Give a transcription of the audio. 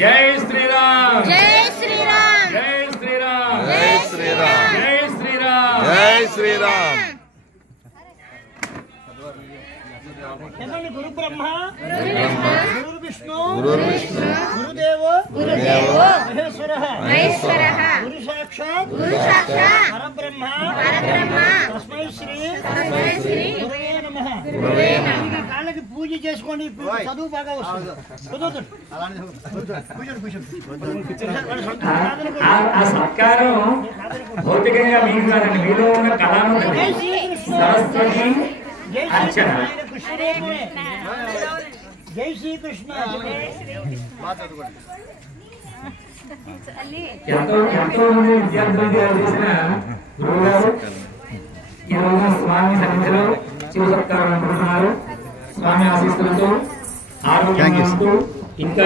जय श्री राम जय श्री राम जय श्री राम जय श्री राम जय श्री राम जय श्री राम। गुरु ब्रह्मा गुरु विष्णु गुरुदेव महेश्वरः गुरु साक्षात् परब्रह्म तस्मै श्री गुरवे नमः। కాళ్ళకి పూజ చేసుకోండి, చదువు బాగా వస్తుంది. ఆ సత్కారం భౌతికంగా మీకు కాదండి, మీలో ఉన్న కళను సరస్వతి అర్చన. జై శ్రీకృష్ణ. ఎంతో మంది విద్యార్థులకి చేసిన గురువు గారు ఈరోజు స్వామి సన్నిధిలో శివ సత్కారం అనుకుంటున్నారు. స్వామి ఆశీస్సులతో ఆరోగ్యంతో ఇంకా